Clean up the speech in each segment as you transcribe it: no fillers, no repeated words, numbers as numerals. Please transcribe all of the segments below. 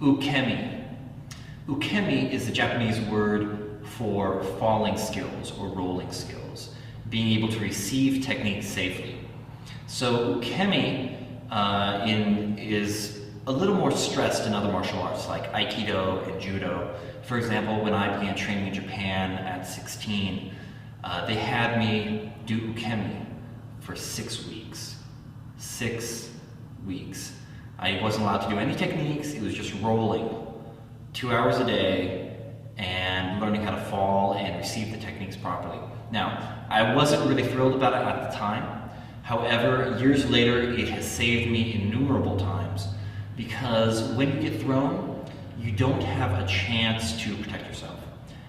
Ukemi. Ukemi is the Japanese word for falling skills or rolling skills, being able to receive techniques safely. So ukemi is a little more stressed in other martial arts like Aikido and Judo. For example, when I began training in Japan at 16, they had me do ukemi for 6 weeks. 6 weeks. I wasn't allowed to do any techniques, it was just rolling 2 hours a day and learning how to fall and receive the techniques properly. Now, I wasn't really thrilled about it at the time. However, years later, it has saved me innumerable times because when you get thrown, you don't have a chance to protect yourself.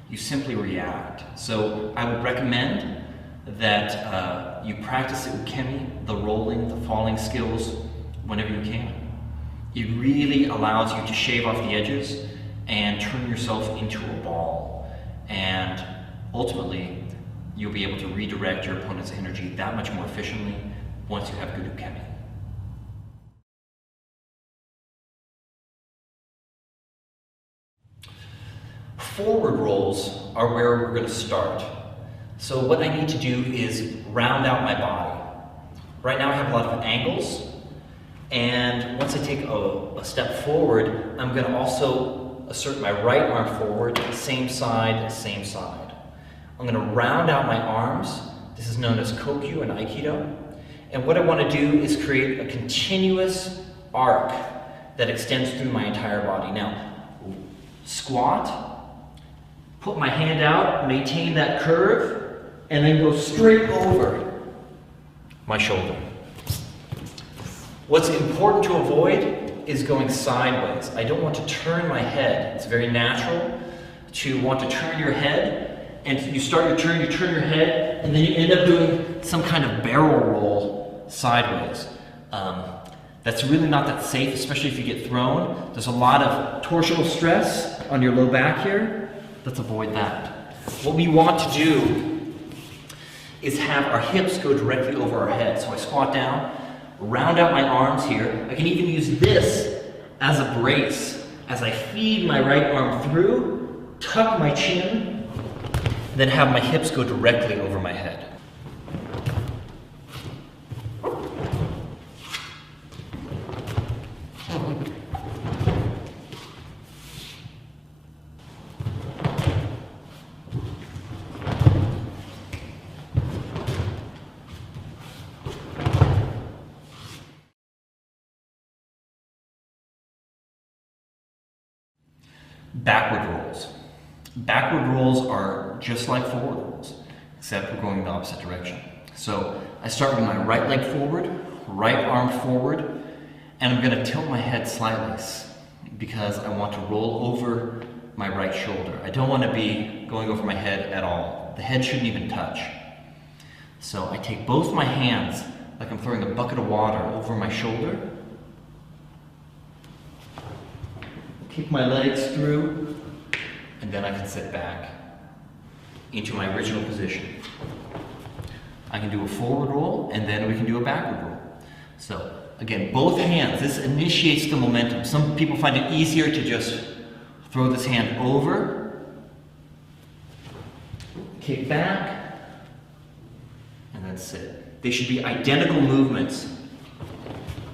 You simply react. So I would recommend that you practice the ukemi, the rolling, the falling skills, whenever you can. It really allows you to shave off the edges and turn yourself into a ball. And ultimately, you'll be able to redirect your opponent's energy that much more efficiently once you have good ukemi. Forward rolls are where we're going to start. So what I need to do is round out my body. Right now I have a lot of angles, and once I take a step forward, I'm going to also assert my right arm forward, same side, same side. I'm going to round out my arms. This is known as kokyu in Aikido. And what I want to do is create a continuous arc that extends through my entire body. Now, squat, put my hand out, maintain that curve, and then go straight over my shoulder. What's important to avoid is going sideways. I don't want to turn my head. It's very natural to want to turn your head, and you start your turn, you turn your head, and then you end up doing some kind of barrel roll sideways. That's really not that safe, especially if you get thrown. There's a lot of torsional stress on your low back here. Let's avoid that. What we want to do is have our hips go directly over our head. So I squat down, round out my arms here. I can even use this as a brace as I feed my right arm through, tuck my chin, and then have my hips go directly over my head. Backward rolls. Backward rolls are just like forward rolls, except we're going the opposite direction. So I start with my right leg forward, right arm forward, and I'm going to tilt my head slightly because I want to roll over my right shoulder. I don't want to be going over my head at all. The head shouldn't even touch. So I take both my hands like I'm throwing a bucket of water over my shoulder, kick my legs through, and then I can sit back into my original position. I can do a forward roll, and then we can do a backward roll. So again, both hands, this initiates the momentum. Some people find it easier to just throw this hand over, kick back, and then sit. They should be identical movements,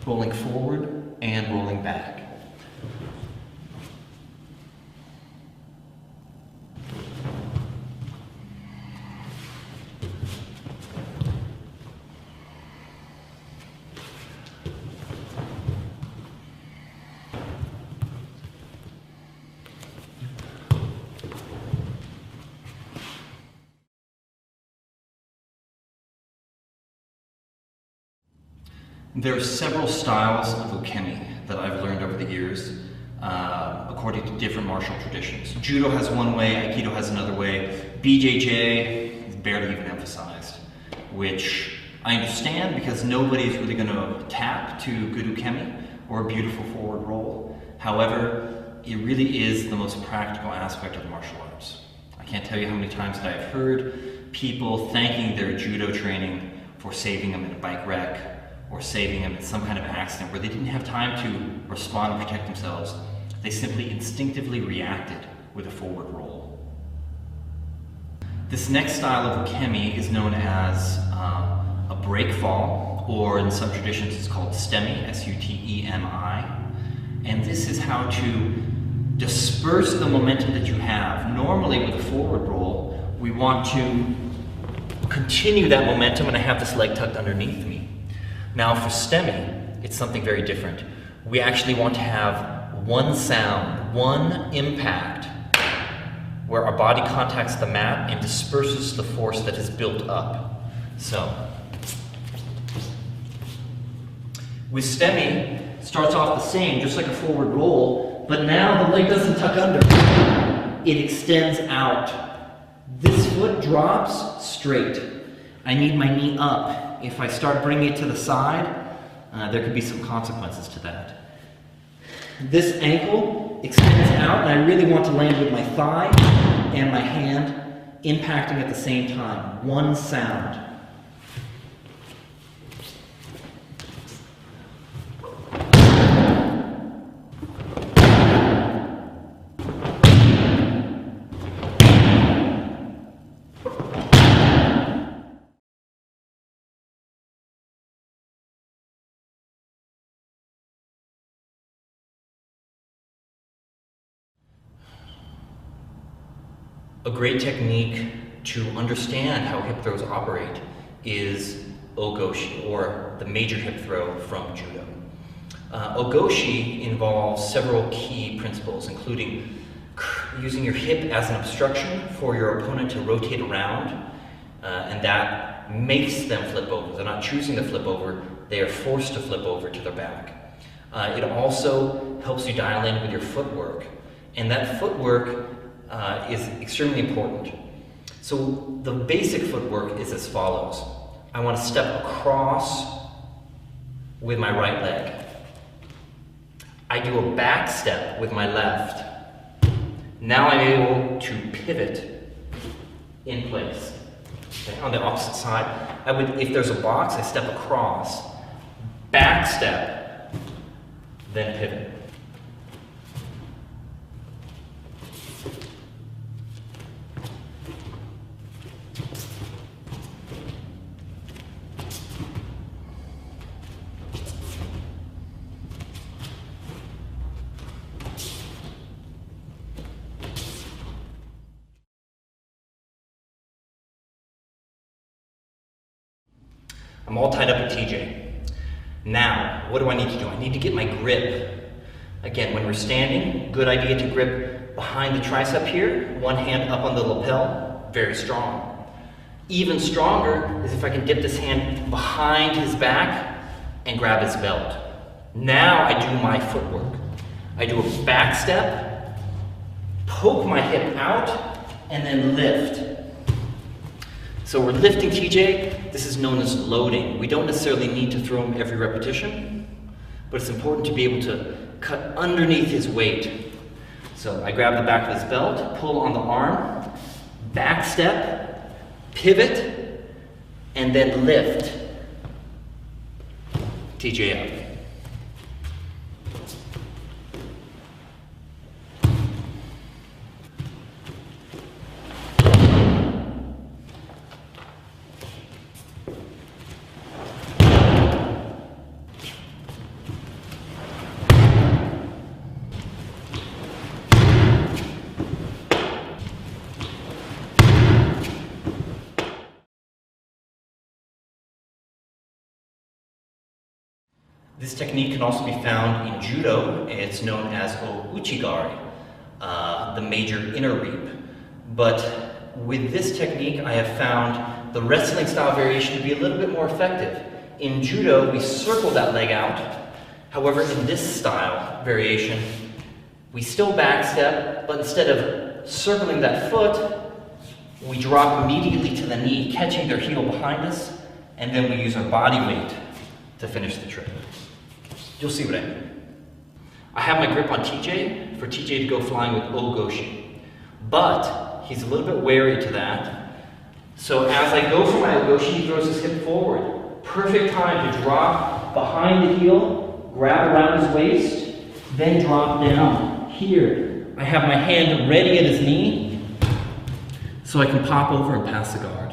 rolling forward and rolling back. There are several styles of ukemi that I've learned over the years, according to different martial traditions. Judo has one way, Aikido has another way. BJJ is barely even emphasized, which I understand because nobody's really going to tap to good ukemi or a beautiful forward roll. However, it really is the most practical aspect of the martial arts. I can't tell you how many times that I've heard people thanking their judo training for saving them in a bike wreck or saving them in some kind of accident where they didn't have time to respond and protect themselves. They simply instinctively reacted with a forward roll. This next style of ukemi is known as a break fall, or in some traditions it's called sutemi, S-U-T-E-M-I. And this is how to disperse the momentum that you have. Normally with a forward roll, we want to continue that momentum, and I have this leg tucked underneath me. Now for sutemi, it's something very different. We actually want to have one sound, one impact, where our body contacts the mat and disperses the force that is built up. So, with sutemi, it starts off the same, just like a forward roll, but now the leg doesn't tuck under. It extends out. This foot drops straight. I need my knee up. If I start bringing it to the side, there could be some consequences to that. This ankle extends out, and I really want to land with my thigh and my hand impacting at the same time. One sound. A great technique to understand how hip throws operate is ogoshi, or the major hip throw from judo. Ogoshi involves several key principles, including using your hip as an obstruction for your opponent to rotate around, and that makes them flip over. They're not choosing to flip over, they are forced to flip over to their back. It also helps you dial in with your footwork, and that footwork is extremely important. So the basic footwork is as follows. I want to step across with my right leg. I do a back step with my left. Now I'm able to pivot in place. Okay, on the opposite side, if there's a box, I step across, back step, then pivot. I'm all tied up at TJ. Now, what do I need to do? I need to get my grip. Again, when we're standing, good idea to grip behind the tricep here, one hand up on the lapel, very strong. Even stronger is if I can dip this hand behind his back and grab his belt. Now I do my footwork. I do a back step, poke my hip out, and then lift. So we're lifting TJ. This is known as loading. We don't necessarily need to throw him every repetition, but it's important to be able to cut underneath his weight. So I grab the back of his belt, pull on the arm, back step, pivot, and then lift TJ up. This technique can also be found in judo. It's known as o-uchigari, the major inner reap. But with this technique, I have found the wrestling style variation to be a little bit more effective. In judo, we circle that leg out. However, in this style variation, we still backstep, but instead of circling that foot, we drop immediately to the knee, catching their heel behind us, and then we use our body weight to finish the trick. You'll see what I mean. I have my grip on TJ for TJ to go flying with ogoshi, but he's a little bit wary to that. So as I go for my ogoshi, he throws his hip forward. Perfect time to drop behind the heel, grab around his waist, then drop down. here, I have my hand ready at his knee, so I can pop over and pass the guard.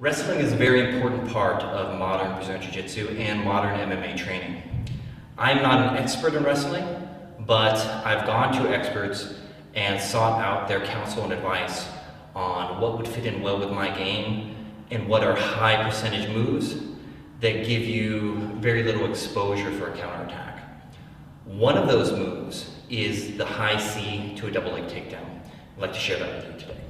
Wrestling is a very important part of modern Brazilian Jiu-Jitsu and modern MMA training. I'm not an expert in wrestling, but I've gone to experts and sought out their counsel and advice on what would fit in well with my game and what are high percentage moves that give you very little exposure for a counterattack. One of those moves is the high C to a double leg takedown. I'd like to share that with you today.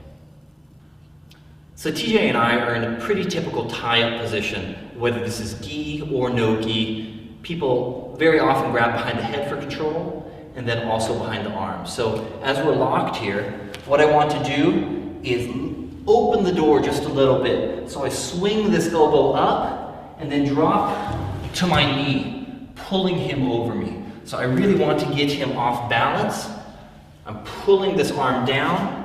So TJ and I are in a pretty typical tie-up position, whether this is gi or no gi. People very often grab behind the head for control and then also behind the arms. So as we're locked here, what I want to do is open the door just a little bit. So I swing this elbow up and then drop to my knee, pulling him over me. So I really want to get him off balance. I'm pulling this arm down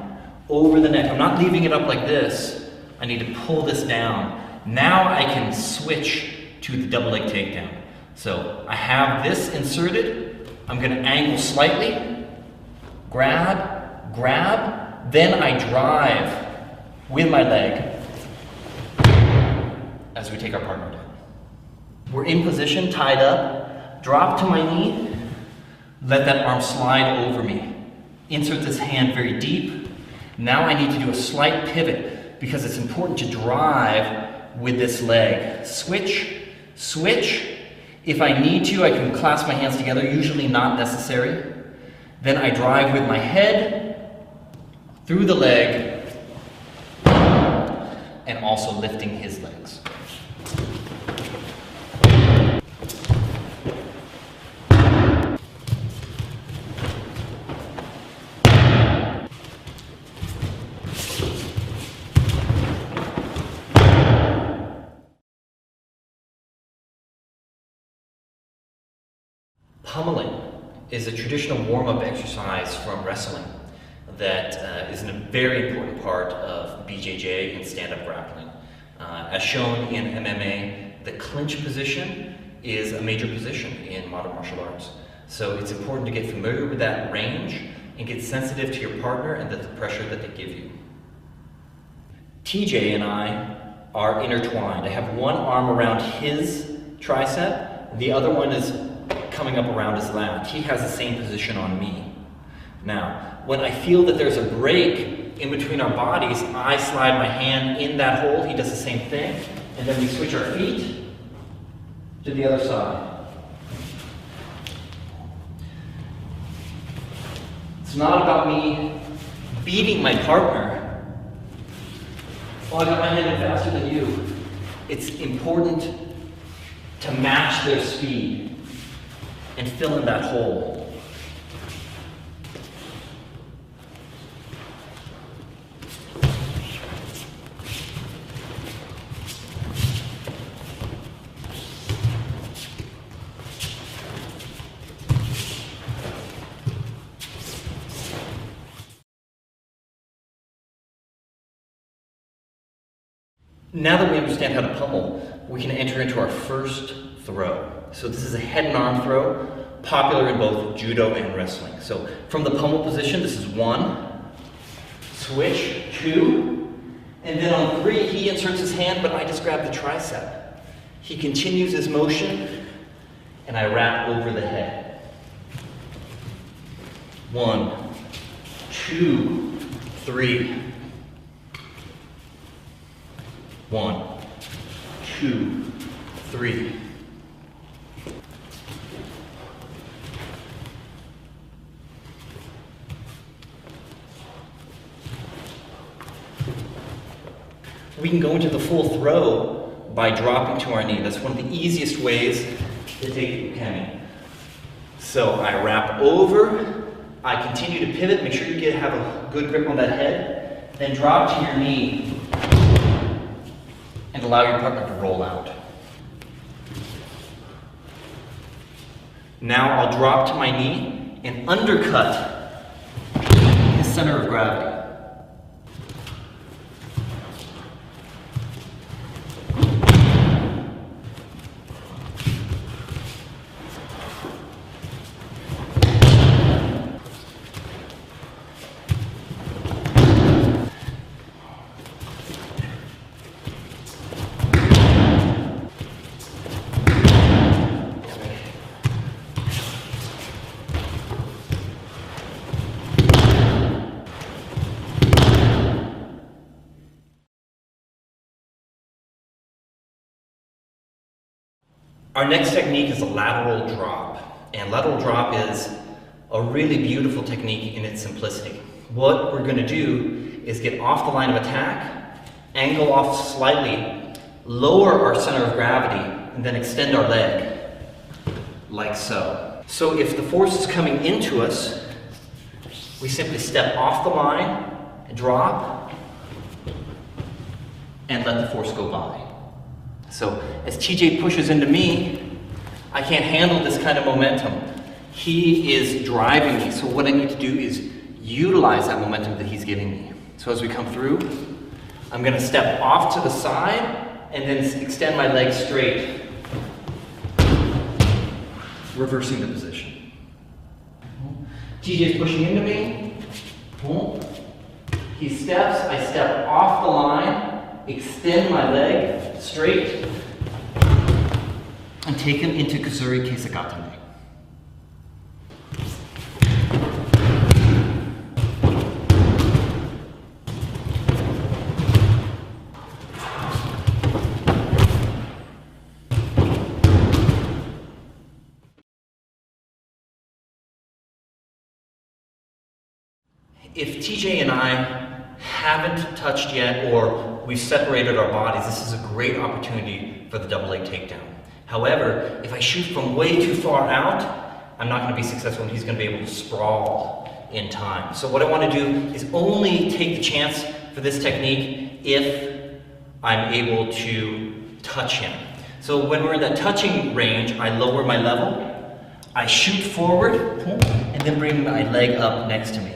over the neck. I'm not leaving it up like this. I need to pull this down. Now I can switch to the double leg takedown. So I have this inserted. I'm going to angle slightly, grab, grab, then I drive with my leg as we take our partner down. We're in position, tied up, drop to my knee, let that arm slide over me. Insert this hand very deep. Now I need to do a slight pivot because it's important to drive with this leg. Switch, switch. If I need to, I can clasp my hands together, usually not necessary. Then I drive with my head through the leg and also lifting his legs. Pummeling is a traditional warm-up exercise from wrestling that is a very important part of BJJ and stand-up grappling. As shown in MMA, the clinch position is a major position in modern martial arts. So it's important to get familiar with that range and get sensitive to your partner and the pressure that they give you. TJ and I are intertwined. I have one arm around his tricep, the other one is coming up around his lat. He has the same position on me. Now, when I feel that there's a break in between our bodies, I slide my hand in that hole, he does the same thing, and then we switch our feet to the other side. It's not about me beating my partner. Oh, I got my hand in faster than you. It's important to match their speed and fill in that hole. Now that we understand how to pummel, we can enter into our first throw. So this is a head and arm throw, popular in both judo and wrestling. So from the pummel position, this is 1, switch, 2, and then on 3, he inserts his hand, but I just grab the tricep. He continues his motion, and I wrap over the head. 1, 2, 3. 1, 2, 3. We can go into the full throw by dropping to our knee. That's one of the easiest ways to take the ukemi. So I wrap over I continue to pivot, make sure you have a good grip on that head, then drop to your knee and allow your partner to roll out. Now I'll drop to my knee and undercut his center of gravity. Our next technique is a lateral drop. And lateral drop is a really beautiful technique in its simplicity. What we're going to do is get off the line of attack, angle off slightly, lower our center of gravity, and then extend our leg, like so. So if the force is coming into us, we simply step off the line, and drop, and let the force go by. So as TJ pushes into me, I can't handle this kind of momentum. He is driving me, so what I need to do is utilize that momentum that he's giving me. So as we come through, I'm going to step off to the side and then extend my leg straight, reversing the position. TJ's pushing into me. He steps, I step off the line, extend my leg straight, and take him into Kuzuri Kesagatame. If TJ and I haven't touched yet, or we've separated our bodies, this is a great opportunity for the double leg takedown. However, if I shoot from way too far out, I'm not going to be successful and he's going to be able to sprawl in time. So what I want to do is only take the chance for this technique if I'm able to touch him. So when we're in that touching range, I lower my level, I shoot forward, and then bring my leg up next to me.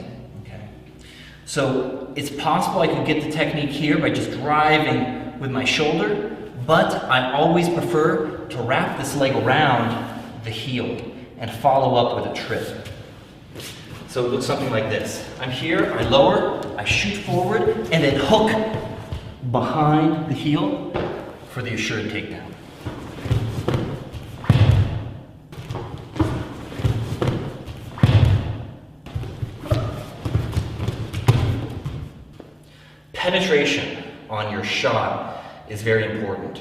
So it's possible I could get the technique here by just driving with my shoulder, but I always prefer to wrap this leg around the heel and follow up with a trip. So it looks something like this. I'm here, I lower, I shoot forward, and then hook behind the heel for the assured takedown. Penetration on your shot is very important.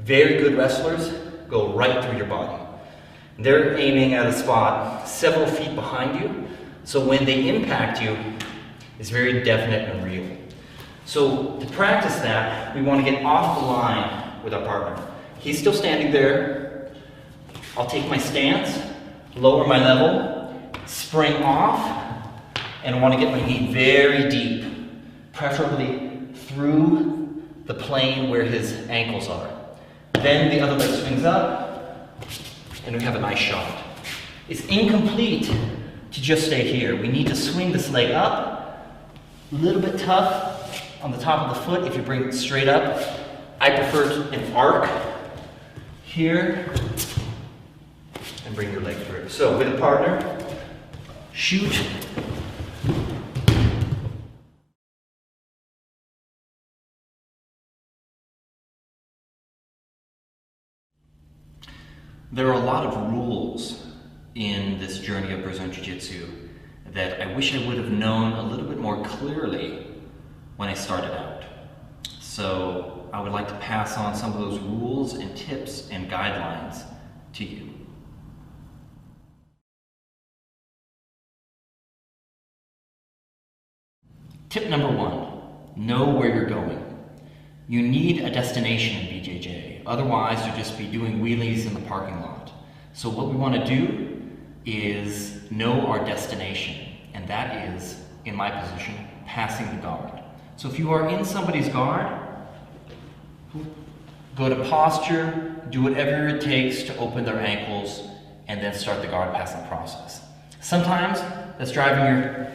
Very good wrestlers go right through your body. They're aiming at a spot several feet behind you, so when they impact you, it's very definite and real. So to practice that, we want to get off the line with our partner. He's still standing there. I'll take my stance, lower my level, spring off, and I want to get my knee very deep, preferably through the plane where his ankles are. Then the other leg swings up, and we have a nice shot. It's incomplete to just stay here. We need to swing this leg up, a little bit tough on the top of the foot if you bring it straight up. I prefer an arc here, and bring your leg through. So with a partner, shoot. There are a lot of rules in this journey of Brazilian Jiu-Jitsu that I wish I would have known a little bit more clearly when I started out. So I would like to pass on some of those rules and tips and guidelines to you. Tip number 1, know where you're going. You need a destination in BJJ, otherwise you'll just be doing wheelies in the parking lot. So what we want to do is know our destination, and that is, in my position, passing the guard. So if you are in somebody's guard, go to posture, do whatever it takes to open their ankles, and then start the guard passing process. Sometimes that's driving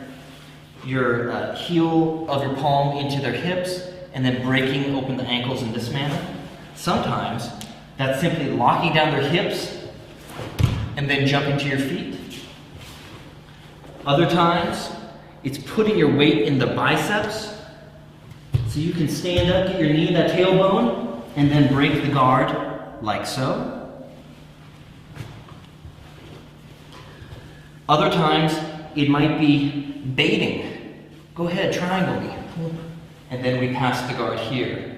your heel of your palm into their hips and then breaking open the ankles in this manner. Sometimes that's simply locking down their hips and then jumping to your feet. Other times, it's putting your weight in the biceps so you can stand up, get your knee in that tailbone, and then break the guard like so. Other times, it might be baiting. Go ahead, triangle me. And then we pass the guard here.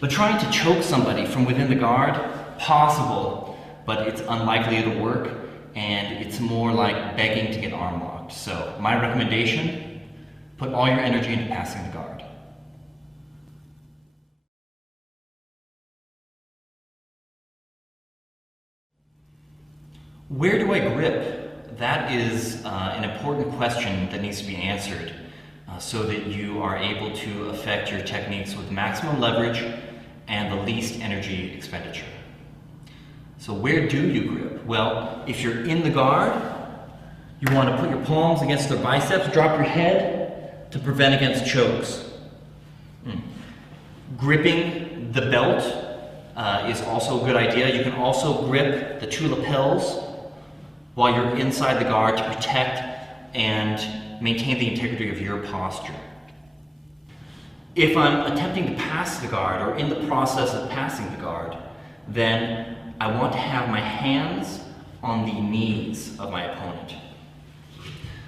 But trying to choke somebody from within the guard, possible, but it's unlikely it'll work, and it's more like begging to get arm locked. So my recommendation, put all your energy into passing the guard. Where do I grip? That is an important question that needs to be answered so that you are able to affect your techniques with maximum leverage and the least energy expenditure. So where do you grip? Well, if you're in the guard, you want to put your palms against their biceps, drop your head to prevent against chokes. Gripping the belt is also a good idea. You can also grip the two lapels while you're inside the guard to protect and maintain the integrity of your posture. If I'm attempting to pass the guard or in the process of passing the guard, then I want to have my hands on the knees of my opponent.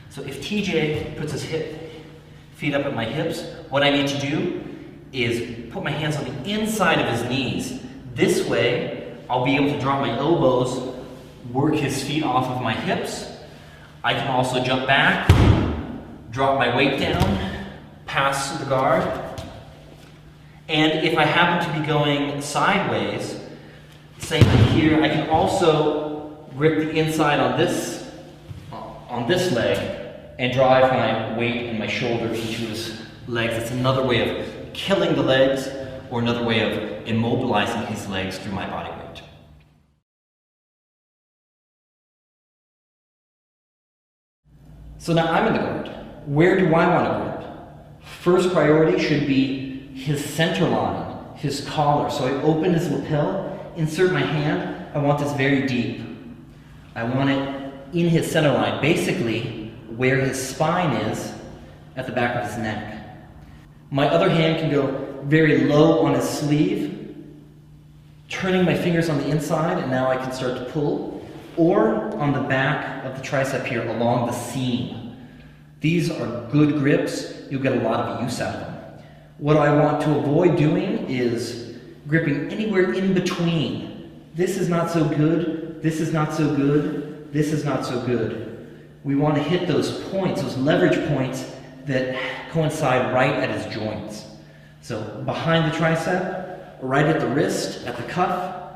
So if TJ puts his feet up at my hips, what I need to do is put my hands on the inside of his knees. This way, I'll be able to drop my elbows, work his feet off of my hips. I can also jump back, drop my weight down, pass the guard. And if I happen to be going sideways, same thing here, I can also grip the inside on this leg and drive my weight and my shoulder into his legs. It's another way of killing the legs or another way of immobilizing his legs through my body weight. So now I'm in the guard. Where do I want to grip? First priority should be his center line, his collar. So I open his lapel, insert my hand. I want this very deep. I want it in his center line, basically where his spine is at the back of his neck. My other hand can go very low on his sleeve, turning my fingers on the inside, and now I can start to pull, or on the back of the tricep here along the seam. These are good grips. You'll get a lot of use out of them. What I want to avoid doing is gripping anywhere in between. This is not so good, this is not so good, this is not so good. We want to hit those points, those leverage points that coincide right at his joints. So behind the tricep, right at the wrist, at the cuff,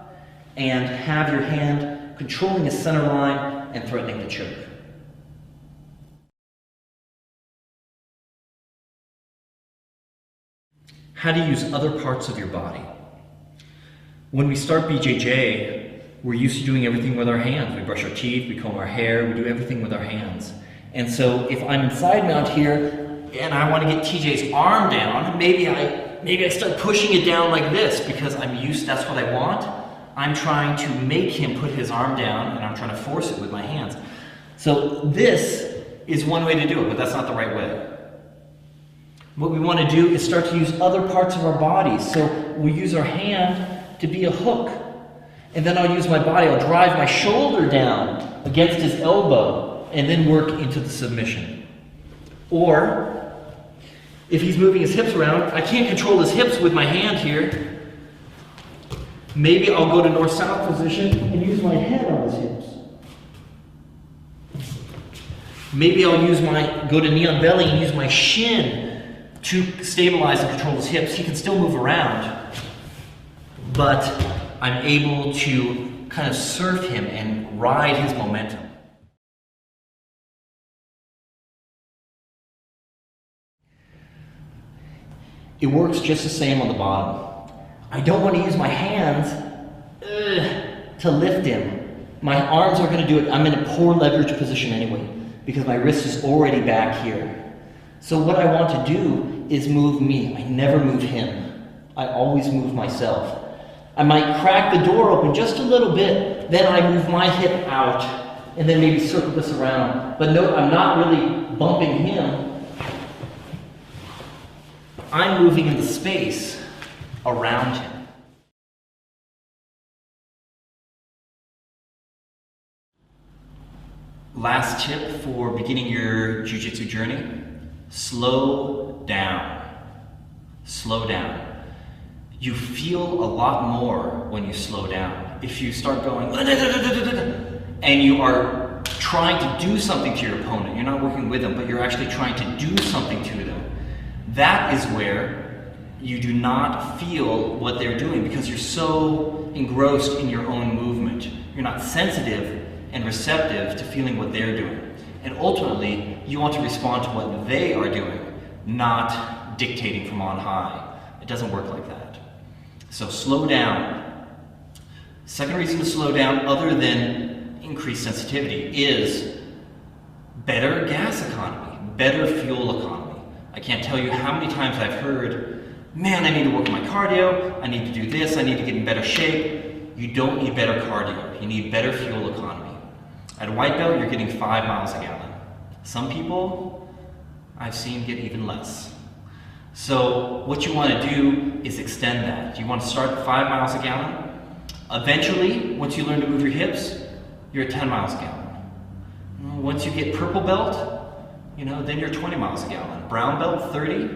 and have your hand controlling his center line and threatening to choke. How to use other parts of your body. When we start BJJ, we're used to doing everything with our hands. We brush our teeth, we comb our hair, we do everything with our hands. And so if I'm in side mount here and I want to get TJ's arm down, maybe I start pushing it down like this because I'm used, that's what I want. I'm trying to make him put his arm down and I'm trying to force it with my hands. So this is one way to do it, but that's not the right way. What we want to do is start to use other parts of our bodies. So we'll use our hand to be a hook. And then I'll use my body, I'll drive my shoulder down against his elbow and then work into the submission. Or, if he's moving his hips around, I can't control his hips with my hand here. Maybe I'll go to north-south position and use my head on his hips. Maybe I'll go to knee on belly and use my shin to stabilize and control his hips. He can still move around, but I'm able to kind of surf him and ride his momentum. It works just the same on the bottom. I don't want to use my hands to lift him. My arms are going to do it. I'm in a poor leverage position anyway because my wrist is already back here. So what I want to do is move me. I never move him. I always move myself. I might crack the door open just a little bit, then I move my hip out and then maybe circle this around. But note, I'm not really bumping him. I'm moving in the space around him. Last tip for beginning your jiu-jitsu journey, slow down. Slow down. You feel a lot more when you slow down. If you start going and you are trying to do something to your opponent, you're not working with them, but you're actually trying to do something to them, that is where you do not feel what they're doing because you're so engrossed in your own movement. You're not sensitive and receptive to feeling what they're doing. And ultimately, you want to respond to what they are doing, not dictating from on high. It doesn't work like that. So slow down. Second reason to slow down, other than increased sensitivity, is better gas economy, better fuel economy. I can't tell you how many times I've heard, man, I need to work on my cardio, I need to do this, I need to get in better shape. You don't need better cardio, you need better fuel economy. At a white belt, you're getting 5 miles a gallon. Some people I've seen get even less. So what you want to do is extend that. You want to start at 5 miles a gallon. Eventually, once you learn to move your hips, you're at 10 miles a gallon. Once you get purple belt, then you're 20 miles a gallon. Brown belt, 30.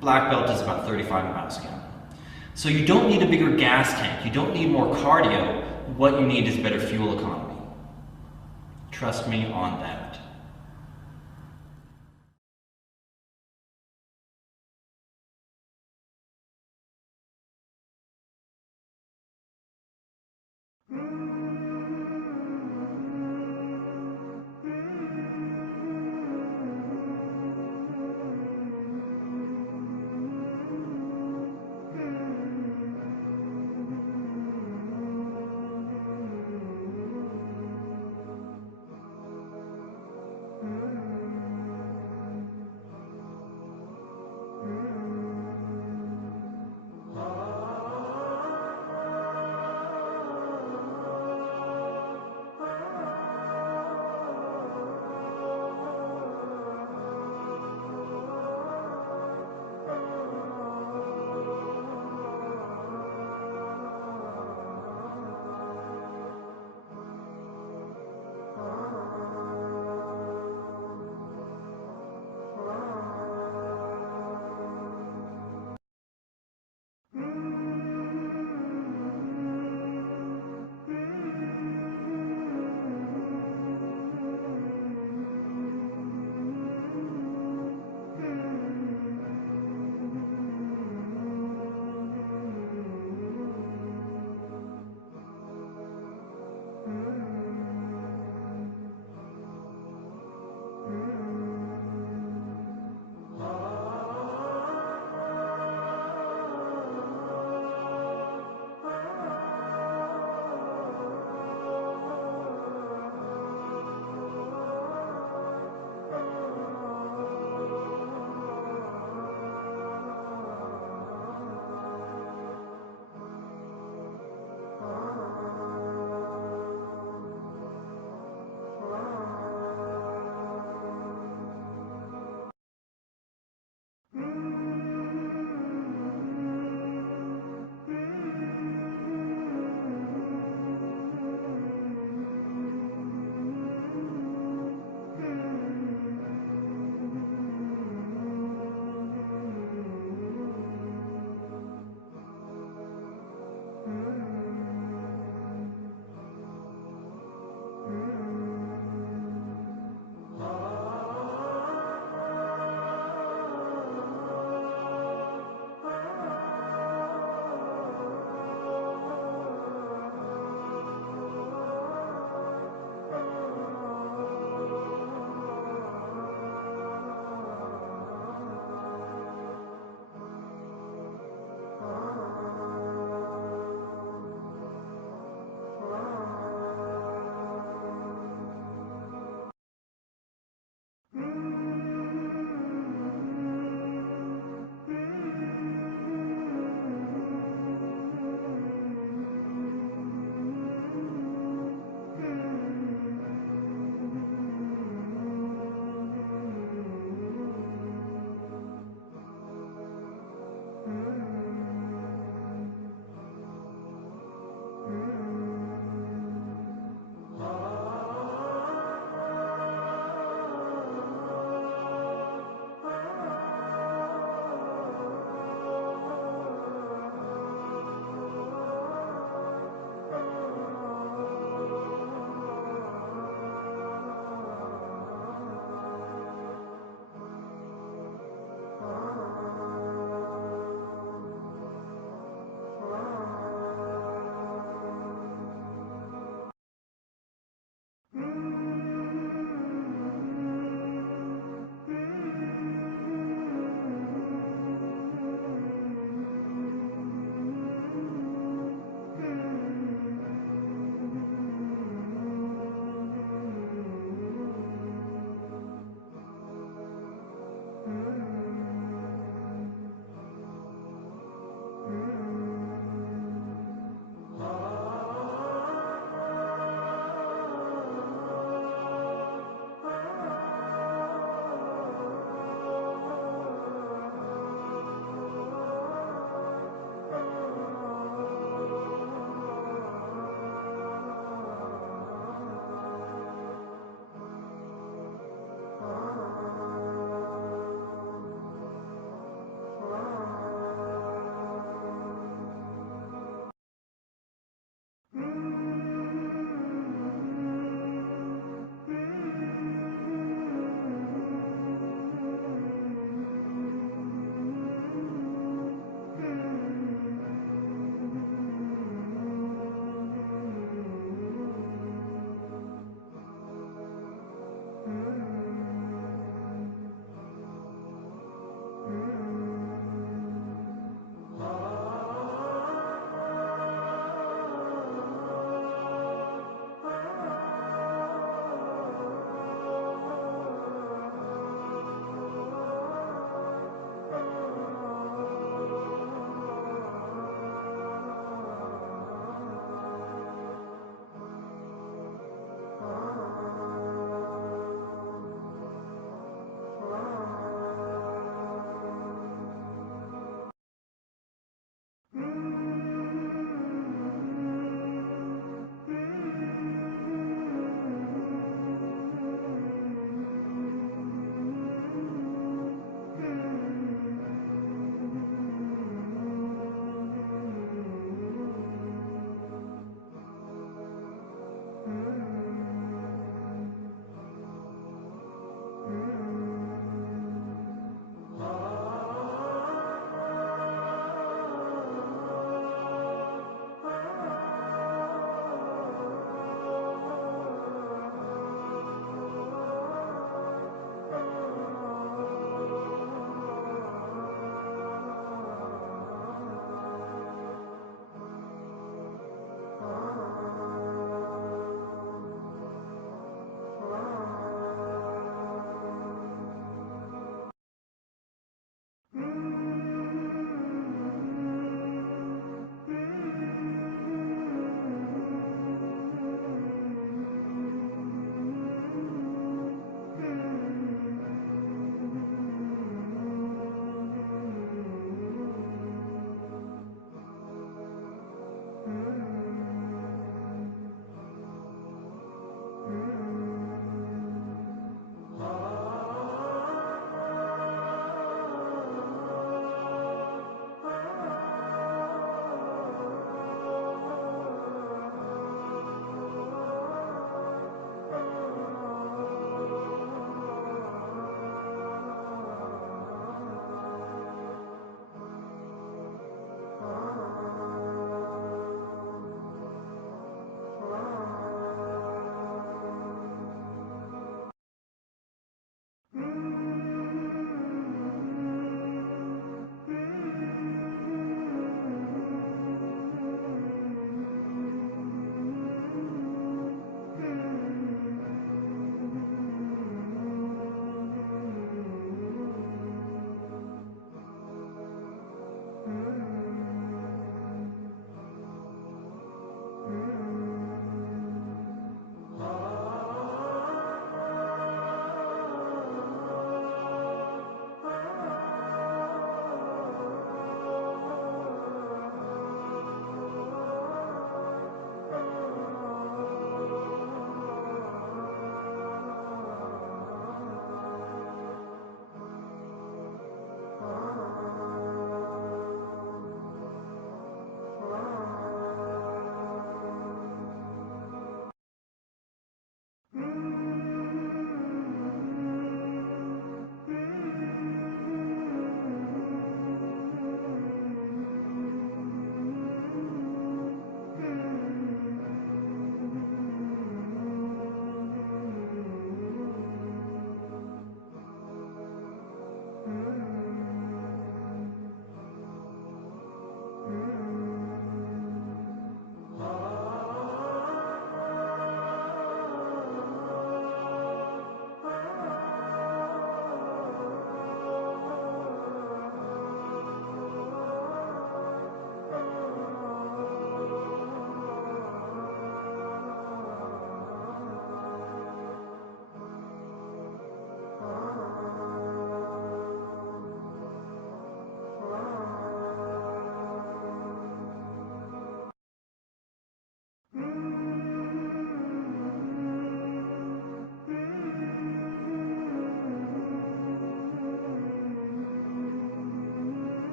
Black belt is about 35 miles a gallon. So you don't need a bigger gas tank. You don't need more cardio. What you need is better fuel economy. Trust me on that.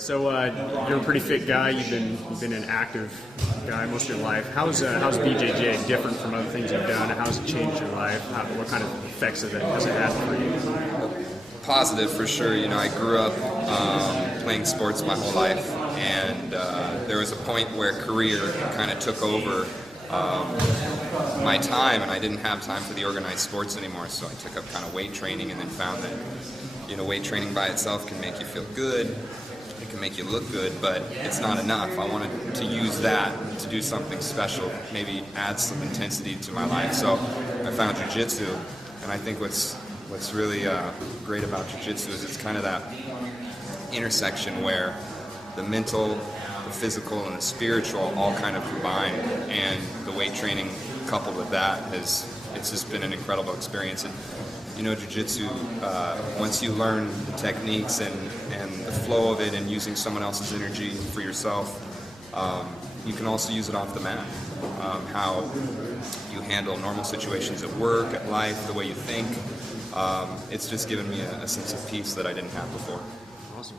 So you're a pretty fit guy. You've been an active guy most of your life. How's BJJ different from other things you've done? How's it changed your life? What kind of effects has it had for you? Positive for sure. You know, I grew up playing sports my whole life, and there was a point where career kind of took over my time, and I didn't have time for the organized sports anymore. So I took up kind of weight training, and then found that, you know, weight training by itself can make you feel good. It can make you look good, but it's not enough. I wanted to use that to do something special, maybe add some intensity to my life. So I found jiu-jitsu, and I think what's really great about jiu-jitsu is it's kind of that intersection where the mental, the physical, and the spiritual all kind of combine, and the weight training coupled with that it's just been an incredible experience. And you know, jiu-jitsu, once you learn the techniques and the flow of it and using someone else's energy for yourself, you can also use it off the mat. How you handle normal situations at work, at life, the way you think. It's just given me a sense of peace that I didn't have before. Awesome.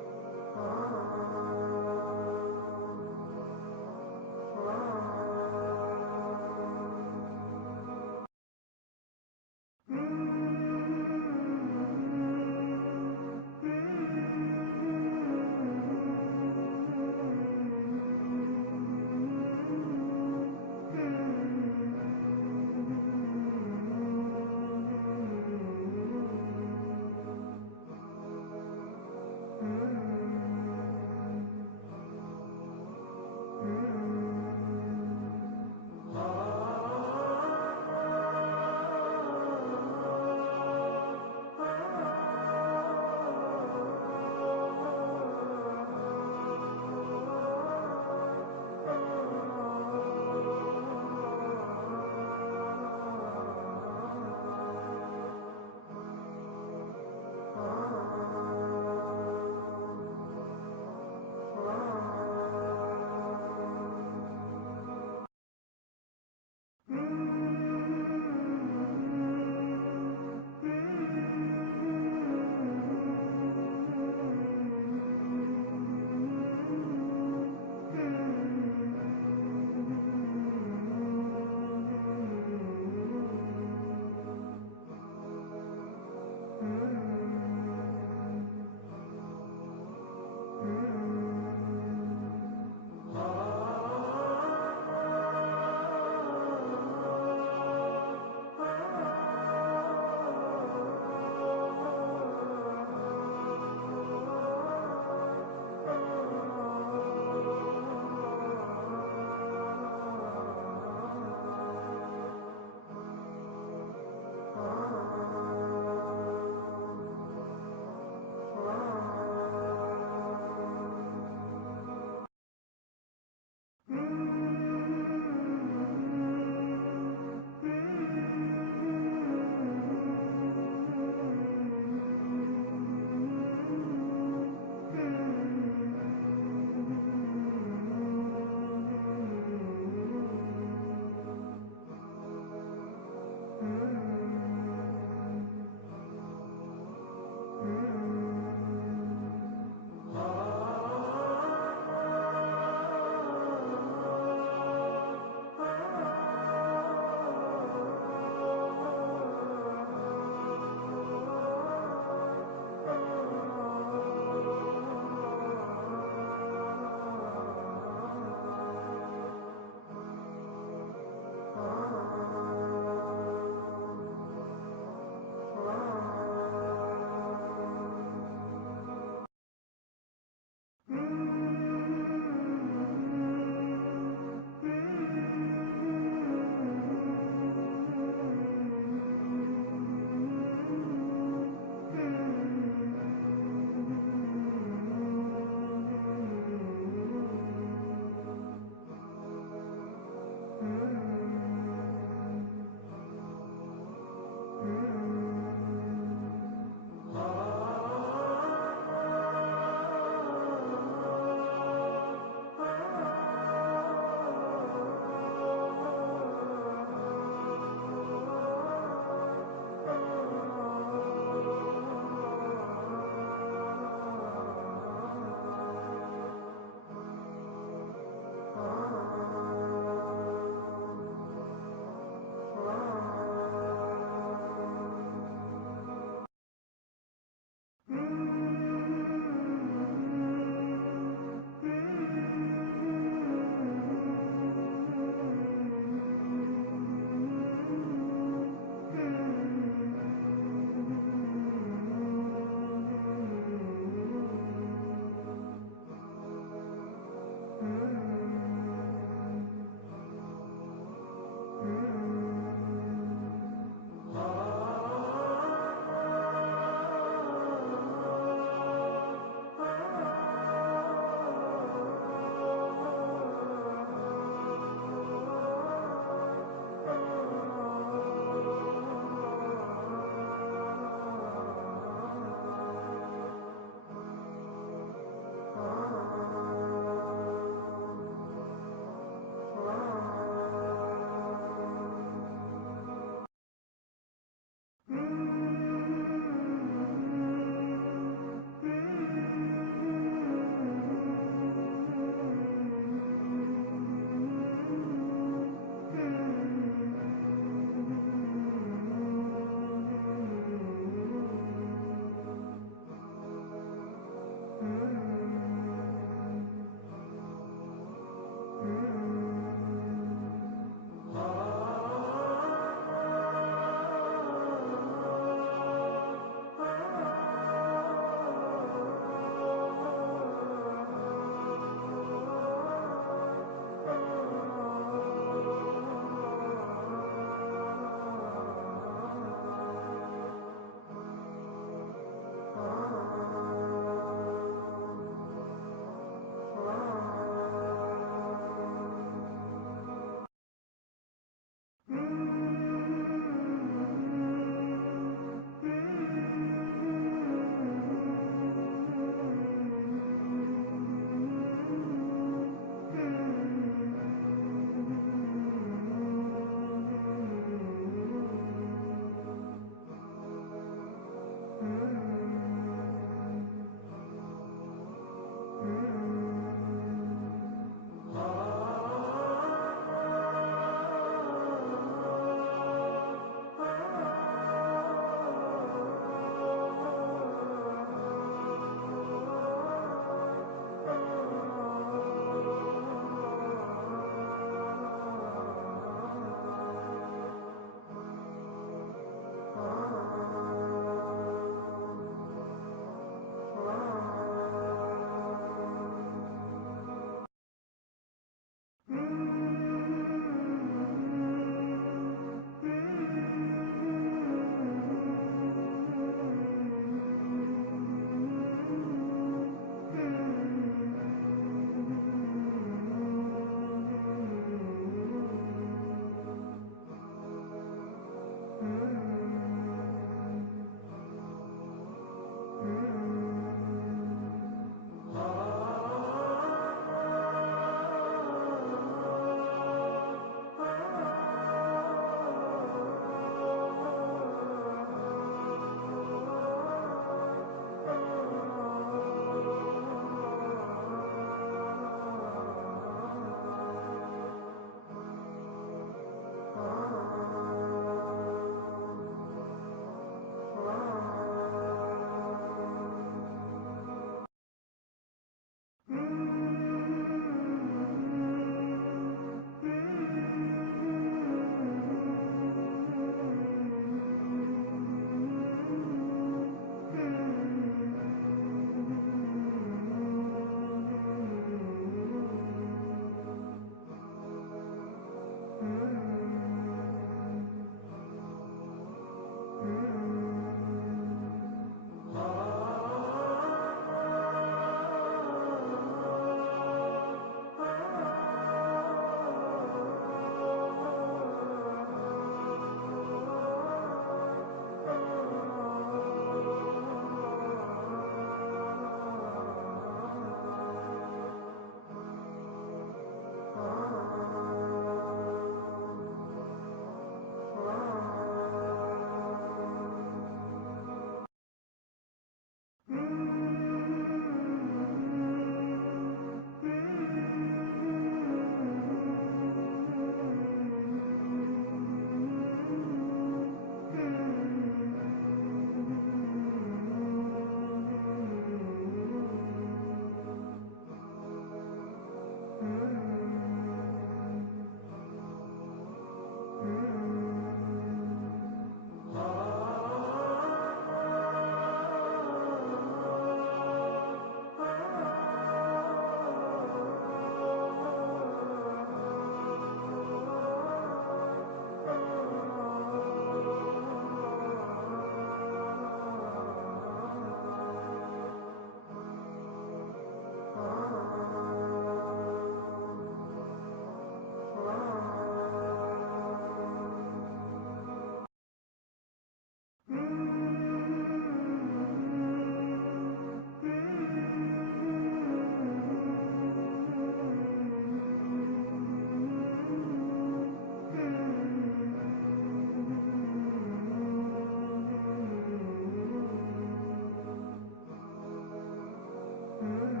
Mm-hmm.